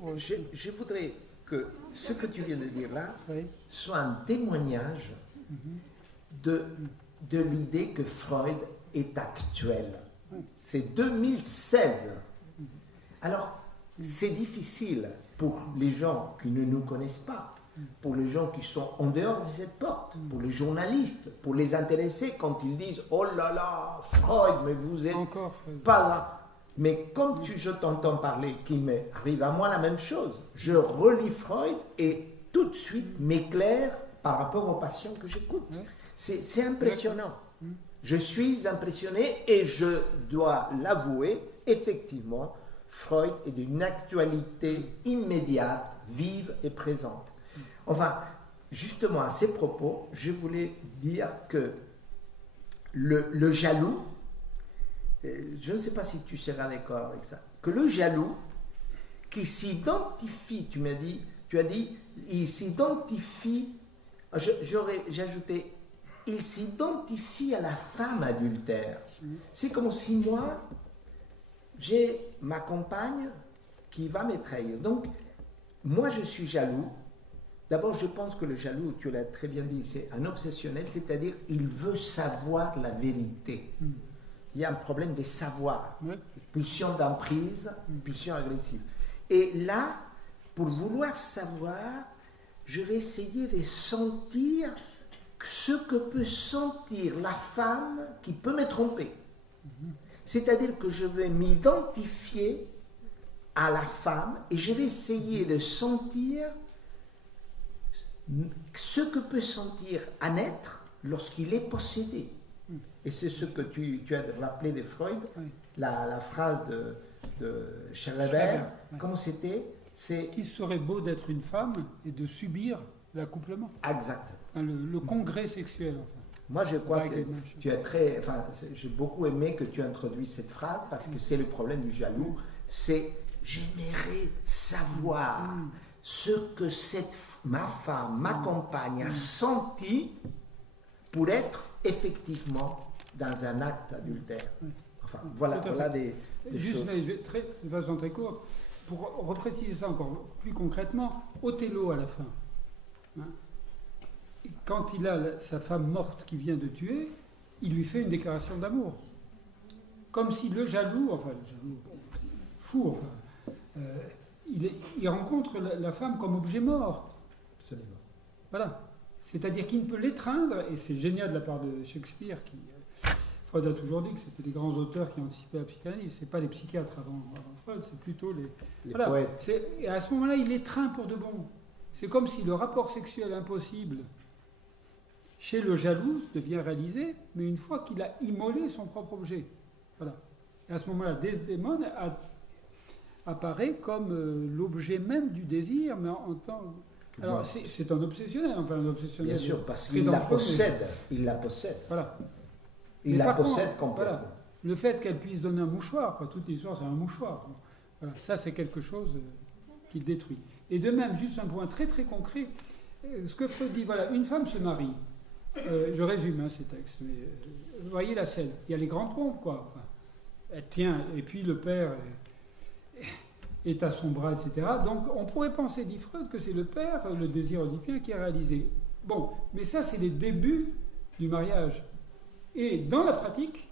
pour... Je voudrais que ce que tu viens de dire là Oui. soit un témoignage de l'idée que Freud est actuel. C'est 2016. Alors, c'est difficile pour les gens qui ne nous connaissent pas, pour les gens qui sont en dehors de cette porte, pour les journalistes, pour les intéressés, quand ils disent « Oh là là, Freud, mais vous êtes Encore Freud. pas là ». Mais comme je t'entends parler, qu'il m'arrive à moi la même chose, je relis Freud et tout de suite m'éclaire par rapport aux patients que j'écoute. Ouais. C'est impressionnant. Je suis impressionné et je dois l'avouer, effectivement, Freud est d'une actualité immédiate, vive et présente. Enfin, justement, à ces propos, je voulais dire que le jaloux, je ne sais pas si tu seras d'accord avec ça, que le jaloux qui s'identifie, tu as dit, il s'identifie, j'ai ajouté, il s'identifie à la femme adultère. C'est comme si moi, j'ai ma compagne qui va me trahir. Donc, moi je suis jaloux. D'abord, je pense que le jaloux, tu l'as très bien dit, c'est un obsessionnel, c'est-à-dire il veut savoir la vérité. Il y a un problème de savoir, pulsion d'emprise, pulsion agressive. Et là, pour vouloir savoir, je vais essayer de sentir ce que peut sentir la femme qui peut me tromper. C'est-à-dire que je vais m'identifier à la femme et je vais essayer de sentir ce que peut sentir un être lorsqu'il est possédé. Et c'est ce que tu as rappelé de Freud, la phrase de Schreber. Comment c'était? Qu'il serait beau d'être une femme et de subir l'accouplement. Exact. Le congrès sexuel, enfin. Moi, je crois que tu as j'ai beaucoup aimé que tu introduis cette phrase parce que c'est le problème du jaloux. C'est j'aimerais savoir ce que ma femme, ma compagne a senti pour être effectivement dans un acte adultère. Enfin, voilà des Juste, choses. mais de façon très courte, pour repréciser ça encore plus concrètement, Othello à la fin, hein, quand il a sa femme morte qu'il vient de tuer, il lui fait une déclaration d'amour. Comme si le jaloux fou, enfin, il rencontre la femme comme objet mort. Absolument. Voilà. C'est-à-dire qu'il ne peut l'étreindre, et c'est génial de la part de Shakespeare, Freud a toujours dit que c'était les grands auteurs qui anticipaient la psychanalyse, c'est pas les psychiatres avant Freud, c'est plutôt les poètes. Et à ce moment-là, il l'étreint pour de bon. C'est comme si le rapport sexuel impossible chez le jaloux devient réalisé, mais une fois qu'il a immolé son propre objet. Voilà. Et à ce moment-là, Desdémone apparaît comme l'objet même du désir, mais en tant... Alors, c'est un obsessionnel, enfin un obsessionnel. Bien sûr, parce qu'il la possède. Il la possède. Voilà. Il la possède complètement. Voilà. Le fait qu'elle puisse donner un mouchoir, toute l'histoire c'est un mouchoir. Voilà. Ça c'est quelque chose qui détruit. Et de même, juste un point très très concret, ce que Freud dit, voilà, une femme se marie. Je résume ces textes, mais vous voyez la scène. Il y a les grandes pompes, quoi. Enfin, elle tient, et puis le père est à son bras, etc. Donc on pourrait penser, dit Freud, que c'est le père, le désir oedipien, qui a réalisé. Bon, mais ça c'est les débuts du mariage. Et dans la pratique,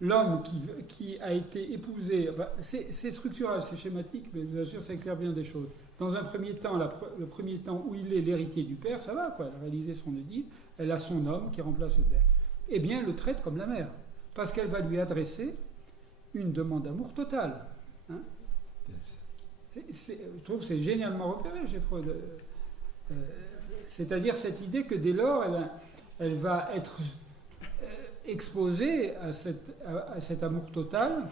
l'homme qui a été épousé, enfin, c'est structural, c'est schématique, mais bien sûr ça éclaire bien des choses. Dans un premier temps, le premier temps où il est l'héritier du père, ça va, quoi, elle a réalisé son Oedipe, elle a son homme qui remplace le père. Eh bien, elle le traite comme la mère, parce qu'elle va lui adresser une demande d'amour totale. Hein. Je trouve que c'est génialement repéré chez Freud. C'est-à-dire cette idée que dès lors, elle va être exposée à cet amour total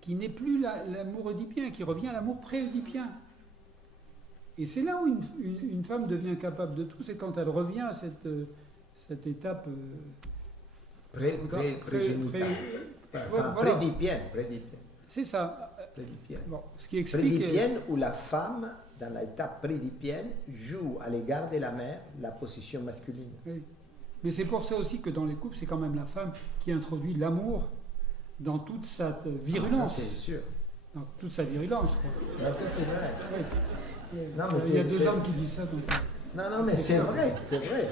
qui n'est plus l'amour oedipien, qui revient à l'amour pré-oedipien. Et c'est là où une femme devient capable de tout, c'est quand elle revient à cette étape pré-génitale. Voilà. Prédipienne. C'est ça. Prédipienne. Bon, ce qui explique... Prédipienne où la femme, dans l'étape prédipienne, joue à l'égard de la mère la position masculine. Oui. Mais c'est pour ça aussi que dans les couples, c'est quand même la femme qui introduit l'amour dans toute cette virulence. Ça, c'est sûr. dans toute sa virulence. Quoi. Ah, ça, c'est vrai. Oui. Non, mais Il y a c'est- deux hommes qui disent ça. Donc, Non, mais c'est vrai, c'est vrai.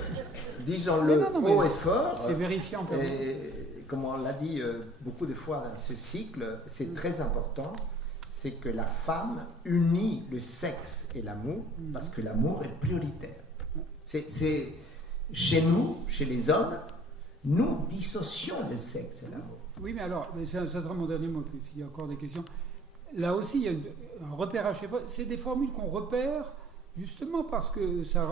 Disons-le mais haut et fort. c'est vérifié en permanence. Et comme on l'a dit beaucoup de fois dans ce cycle, c'est très important, c'est que la femme unit le sexe et l'amour, parce que l'amour est prioritaire. C'est chez nous, chez les hommes, nous dissocions le sexe et l'amour. Oui, mais alors, ça sera mon dernier mot, puis il y a encore des questions. Là aussi, il y a un repérage chez vous. C'est des formules qu'on repère justement parce que ça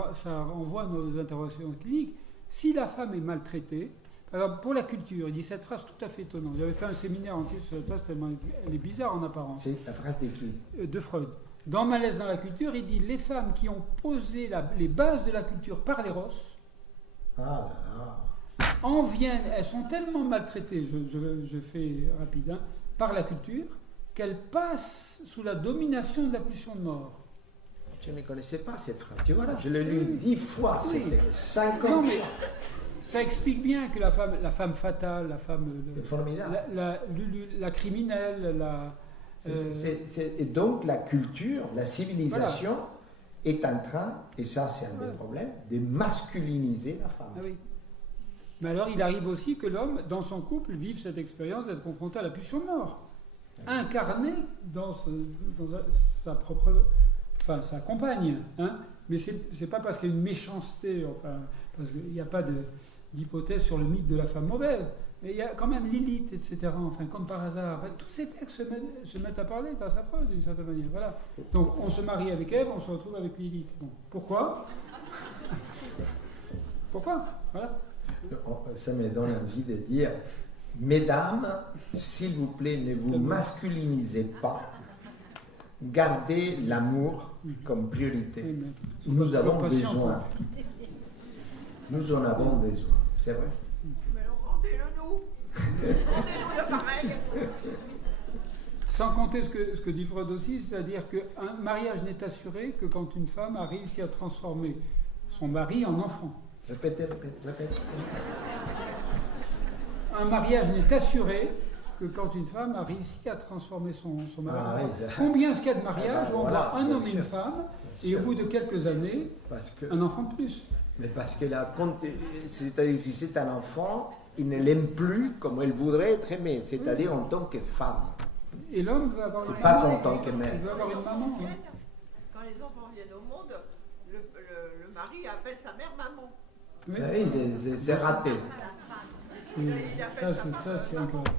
renvoie à nos interventions cliniques. Si la femme est maltraitée, par exemple, pour la culture, il dit cette phrase tout à fait étonnante. J'avais fait un séminaire entier sur cette phrase, tellement elle est bizarre en apparence. C'est la phrase de qui? De Freud. Dans Malaise dans la culture, il dit les femmes qui ont posé les bases de la culture par l'éros Ah là là. en viennent, elles sont tellement maltraitées, je fais rapide, hein, par la culture, qu'elles passent sous la domination de la pulsion de mort. Je ne connaissais pas cette phrase, tu vois, Voilà. je l'ai lu Oui. 10 fois, Oui. c'était 50 Non, mais fois. ça explique bien que la femme fatale, la femme, C'est formidable. la criminelle, Et donc la culture, la civilisation est en train, et ça c'est un des problèmes, de masculiniser la femme. Ah oui. Mais alors il arrive aussi que l'homme, dans son couple, vive cette expérience d'être confronté à la pulsion de mort, incarné dans sa propre, enfin sa compagne. Hein. Mais c'est pas parce qu'il y a une méchanceté, enfin, parce qu'il n'y a pas d'hypothèse sur le mythe de la femme mauvaise. Mais il y a quand même Lilith, etc. Enfin, comme par hasard. Tous ces textes se mettent à parler grâce à Freud, d'une certaine manière. Voilà. Donc, on se marie avec Ève, on se retrouve avec Lilith. Bon. Pourquoi? Pourquoi? Voilà. Ça me donne envie de dire, mesdames, s'il vous plaît, ne vous masculinisez pas. Gardez l'amour comme priorité. Oui, mais Nous toujours avons patient, besoin. quoi. Nous en avons besoin. C'est vrai. Mais rendez-le nous. Rendez-nous le pareil. Sans compter ce que dit Freud aussi, c'est-à-dire qu'un mariage n'est assuré que quand une femme a réussi à transformer son mari en enfant. Répétez. Un mariage n'est assuré que quand une femme a réussi à transformer son mari. Ah, oui. Combien est-ce qu'il y a de mariages où on Voilà, voit un bien homme et une sûr. femme, et sûr. au bout de quelques années, Parce que, un enfant de plus. mais parce que c'est-à-dire si c'est un enfant, il ne l'aime plus comme elle voudrait être aimée, c'est-à-dire en tant que femme. Et l'homme veut avoir une Et pas maman. en tant que mère. Il veut avoir une maman. hein. Quand les enfants viennent au monde, le mari appelle sa mère maman. Oui. Oui, c'est raté. Ça, c'est incorrect.